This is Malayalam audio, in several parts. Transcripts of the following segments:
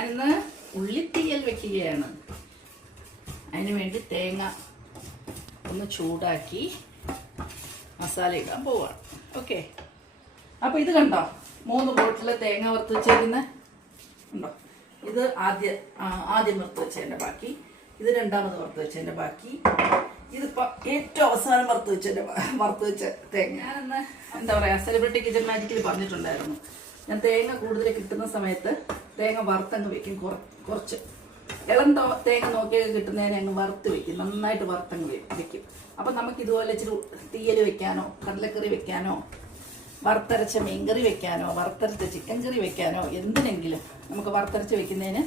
ഞാനിന്ന് ഉള്ളിത്തീയൽ വെക്കുകയാണ്. അതിന് വേണ്ടി തേങ്ങ ഒന്ന് ചൂടാക്കി മസാല ഇടാൻ പോവാണ്. ഓക്കെ, അപ്പോൾ ഇത് കണ്ടോ, 3 ബോട്ടിൽ തേങ്ങ വറുത്ത് വെച്ചേക്കുന്ന ഉണ്ടോ. ഇത് ആദ്യം വറുത്ത് വെച്ചതിൻ്റെ ബാക്കി, ഇത് രണ്ടാമത് വറുത്ത് വെച്ചതിൻ്റെ ബാക്കി, ഇതിപ്പോൾ ഏറ്റവും അവസാനം വറുത്ത് വെച്ച തേങ്ങ. ഞാനെന്ന് എന്താ പറയുക, സെലിബ്രിറ്റി കിച്ചൺ മാജിക്കിൽ പറഞ്ഞിട്ടുണ്ടായിരുന്നു, ഞാൻ തേങ്ങ കൂടുതൽ കിട്ടുന്ന സമയത്ത് തേങ്ങ വറുത്തങ്ങ് വെക്കും. കുറച്ച് ഇളം തേങ്ങ നോക്കിയൊക്കെ കിട്ടുന്നതിനെ അങ്ങ് വറുത്ത് വെക്കും, നന്നായിട്ട് വറുത്തങ്ങ് വെക്കും. അപ്പം നമുക്ക് ഇതുപോലെ ഇച്ചിരി തീയൽ വെക്കാനോ കടലക്കറി വെക്കാനോ വറുത്തരച്ച മീൻകറി വെക്കാനോ വറുത്തരച്ച ചിക്കൻ കറി വെക്കാനോ എന്തിനെങ്കിലും നമുക്ക് വറുത്തരച്ച് വെക്കുന്നതിന്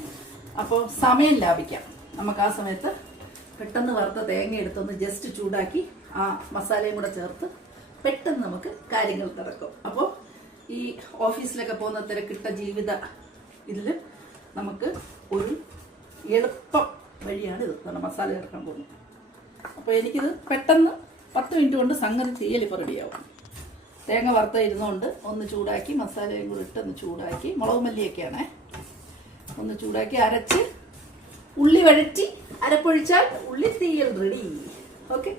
അപ്പോൾ സമയം ലാഭിക്കാം. നമുക്ക് ആ സമയത്ത് പെട്ടെന്ന് വറുത്ത തേങ്ങ എടുത്തൊന്ന് ജസ്റ്റ് ചൂടാക്കി ആ മസാലയും കൂടെ ചേർത്ത് പെട്ടെന്ന് നമുക്ക് കാര്യങ്ങൾ നടക്കും. അപ്പോൾ ഈ ഓഫീസിലൊക്കെ പോകുന്ന തിരക്കിട്ട ജീവിത ഇതിൽ നമുക്ക് ഒരു എളുപ്പം വഴിയാണ് ഇത്. മസാല ചേർക്കാൻ പോകുന്നത്. അപ്പോൾ എനിക്കിത് പെട്ടെന്ന് 10 മിനിറ്റ് കൊണ്ട് സംഗതി തീയലിപ്പോൾ റെഡിയാവും. തേങ്ങ വറുത്ത ഇരുന്നുകൊണ്ട് ഒന്ന് ചൂടാക്കി മസാലയും കൂടി ഇട്ട് ഒന്ന് ചൂടാക്കി, മുളക് മല്ലിയൊക്കെയാണേ, ഒന്ന് ചൂടാക്കി അരച്ച് ഉള്ളി വഴറ്റി അരപ്പൊഴിച്ചാൽ ഉള്ളി തീയൽ റെഡി. ഓക്കെ.